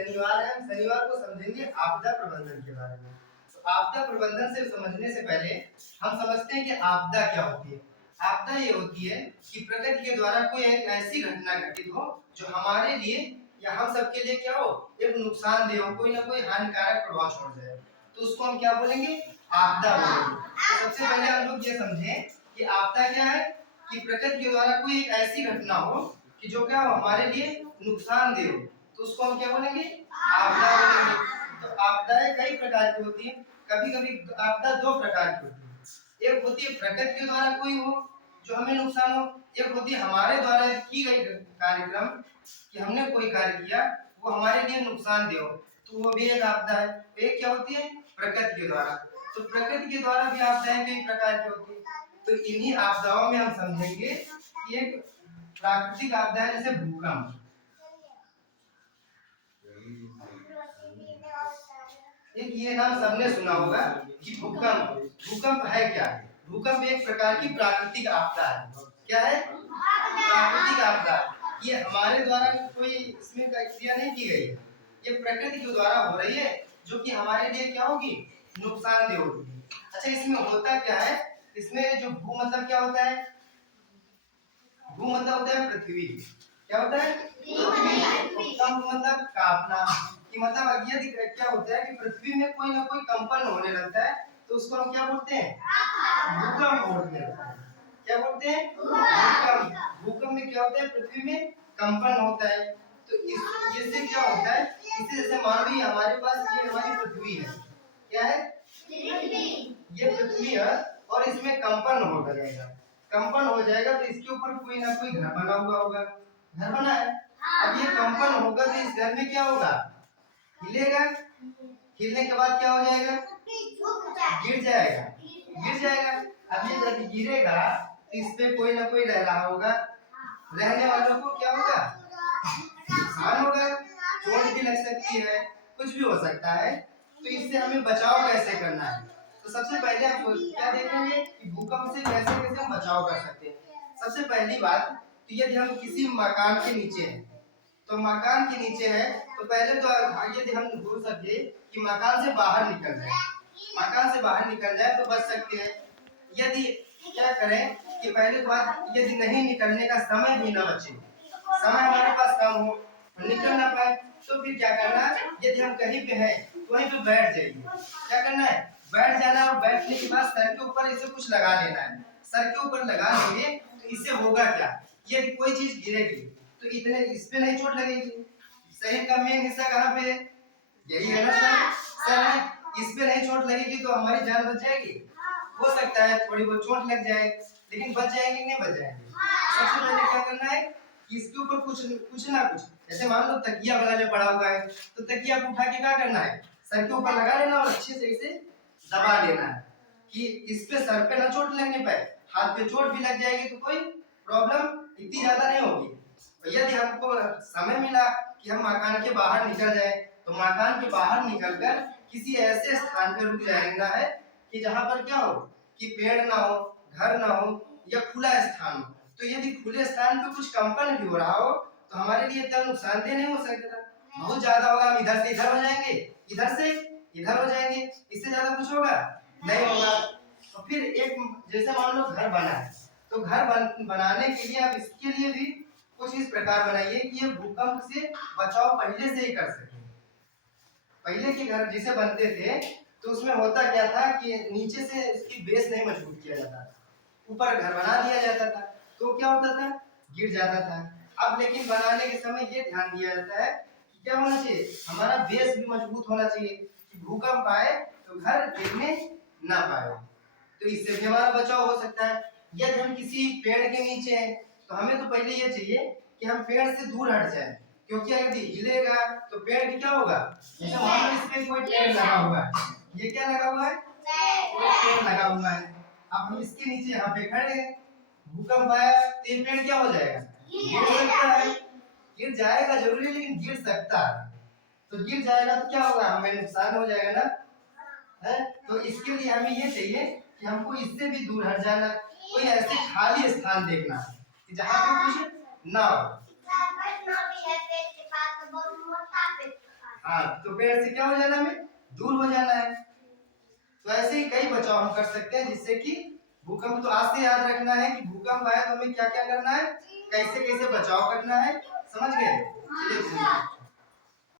शनिवार है, हम शनिवार को समझेंगे आपदा प्रबंधन के बारे में। तो आपदा प्रबंधन से समझने से पहले हम समझते हैं कि आपदा क्या होती है। आपदा ये होती है कि प्रकृति के द्वारा कोई एक ऐसी घटना घटित हो जो हमारे लिए या हम सबके लिए क्या हो, एक नुकसानदेह हो, कोई ना कोई हानिकारक प्रभाव छोड़ जाए, तो उसको हम क्या बोलेंगे, आपदा बोलेंगे। तो सबसे पहले हम लोग ये समझें कि आपदा क्या है, कि प्रकृति के द्वारा कोई एक ऐसी घटना हो कि जो क्या हो हमारे लिए नुकसानदेह हो, तो उसको हम क्या बोलेंगे, आपदा बोलेंगे। तो आपदाएं कई प्रकार की होती हैं। कभी कभी आपदा दो प्रकार की होती है। एक होती है प्रकृति के द्वारा कोई हो जो हमें नुकसान हो, एक होती है हमारे द्वारा की गई कार्यक्रम कि हमने कोई कार्य किया वो हमारे लिए नुकसानदेह हो, तो वो भी एक आपदा है। एक क्या होती है, प्रकृति के द्वारा। तो प्रकृति के द्वारा भी आपदाएं कई प्रकार की होती है। तो इन्हीं आपदाओं में हम समझेंगे कि एक प्राकृतिक आपदा है जैसे भूकंप। एक ये नाम सबने सुना होगा कि भूकंप। भूकंप है क्या? भूकंप एक प्रकार की प्राकृतिक आपदा है। क्या है? प्राकृतिक आपदा। ये हमारे द्वारा कोई इसमें क्रिया नहीं की गई है, ये प्रकृति के द्वारा हो रही है, जो कि हमारे लिए क्या होगी, नुकसानदेह होगी। अच्छा, इसमें होता क्या है, इसमें जो भू मतलब क्या होता है, भू मतलब होता है पृथ्वी। क्या होता है? पृथ्वी। कंप मतलब कांपना। कि मतलब यदि क्या होता है कि पृथ्वी में कोई ना कोई कंपन होने लगता है, तो उसको हम क्या बोलते हैं, भूकंप बोलते हैं। क्या बोलते हैं? भूकंप। भूकंप में क्या होता है, पृथ्वी में कंपन होता है। तो इससे क्या होता है, इससे जैसे मान लीजिए हमारे पास ये हमारी पृथ्वी है। क्या है? ये पृथ्वी है और इसमें कंपन हो जाएगा। कंपन हो जाएगा तो इसके ऊपर कोई ना कोई घर बना हुआ होगा। घर बना है, अब ये कंपन होगा तो इस घर में क्या होगा, हिलेगा। हिलने के बाद क्या हो जाएगा, गिर जाएगा। गिर जाएगा। अब ये जब गिरेगा तो इस पे कोई ना कोई रह रहा होगा। रहने वालों को क्या होगा, नुकसान होगा, चोट भी लग सकती है, कुछ भी हो सकता है। तो इससे हमें बचाव कैसे करना है, तो सबसे पहले हम क्या देखेंगे कि भूकंप से कैसे कैसे हम बचाव कर सकते हैं। सबसे पहली बात, तो यदि हम किसी मकान के नीचे हैं, तो मकान के नीचे है तो पहले तो यदि हम हो सके कि मकान से बाहर निकल जाए, मकान से बाहर निकल जाए तो बच सकते हैं। यदि क्या करें कि पहले बात, यदि नहीं निकलने का समय भी ना बचे, समय हमारे पास कम हो, निकल ना पाए, तो फिर क्या करना है, यदि हम कहीं पे हैं तो वहीं पे बैठ जाइए। क्या करना है, बैठ जाना, और बैठने के बाद सर के ऊपर इसे कुछ लगा लेना है। सर के ऊपर लगा लेंगे तो इससे होगा क्या, यदि कोई चीज गिरेगी तो इतने इस पे नहीं चोट लगेगी। शरीर का मेन हिस्सा कहाँ पे है, यही है ना सर, सर है। इस पे नहीं चोट लगेगी तो हमारी जान बच जाएगी। हो सकता है थोड़ी बहुत चोट लग जाए, लेकिन बच जाएंगे नहीं बच जाएंगे। सबसे पहले क्या करना है कि इसके ऊपर कुछ कुछ ना कुछ, जैसे मान लो तकिया बगल में पड़ा हुआ है, तो तकिया को उठा के क्या करना है, सर के ऊपर लगा लेना और अच्छे से इसे दबा लेना है कि इस पे सर पे ना चोट लगने पाए। हाथ पे चोट भी लग जाएगी तो कोई प्रॉब्लम इतनी ज्यादा नहीं होगी। यदि हमको समय मिला कि हम मकान के बाहर निकल जाए, तो मकान के बाहर निकलकर किसी ऐसे स्थान पर रुक जाना है कि जहाँ पर क्या हो, कि पेड़ ना हो, घर ना हो, या खुला स्थान हो। तो यदि खुले स्थान पे कुछ कंपन भी हो रहा हो तो हमारे लिए इतना नुकसानदेह नहीं हो सकता। बहुत ज्यादा होगा, हम इधर से इधर हो जाएंगे, इधर से इधर हो जाएंगे, इससे ज्यादा कुछ होगा नहीं होगा। तो फिर एक जैसे मान लो घर बना है, तो घर बनाने के लिए आप इसके लिए भी कुछ इस प्रकार बनाइए कि ये भूकंप से बचाव पहले से ही कर सके। पहले के घर जिसे बनते थे तो उसमें होता क्या था कि नीचे से इसकी बेस नहीं मजबूत किया जाता था, ऊपर घर बना दिया जाता था, तो क्या होता था, गिर जाता था। अब लेकिन बनाने के समय ये ध्यान दिया जाता है कि क्या होना चाहिए, हमारा बेस भी मजबूत होना चाहिए कि भूकंप आए तो घर गिरने ना पाए। तो इससे भी हमारा बचाव हो सकता है। यदि हम किसी पेड़ के नीचे हैं तो हमें तो पहले ये चाहिए कि हम पेड़ से दूर हट जाएं, क्योंकि अगर हिलेगा तो पेड़ भी क्या होगा, जैसे मान लो इस पे कोई पेड़ लगा हुआ है, ये क्या लगा हुआ है, कोई पेड़ लगा हुआ है। अब हम इसके नीचे यहाँ पे खड़े हैं, भूकंप आया तो ये पेड़ क्या हो जाएगा, गिर सकता है। गिर जाएगा जरूरी, लेकिन गिर सकता है। तो गिर जाएगा तो क्या होगा, हमें नुकसान हो जाएगा ना, है। तो इसके लिए हमें ये चाहिए कि हमको इससे भी दूर हट जाना, कोई ऐसे खाली स्थान देखना कि जहाँ पे कुछ ना हो। हाँ, तो पेड़ से क्या हो जाना, हमें दूर हो जाना है। तो ऐसे ही कई बचाव हम कर सकते हैं जिससे कि भूकंप, तो आज से याद रखना है कि भूकंप आए तो हमें क्या क्या करना है, कैसे कैसे बचाव करना है, समझ गए? चलिए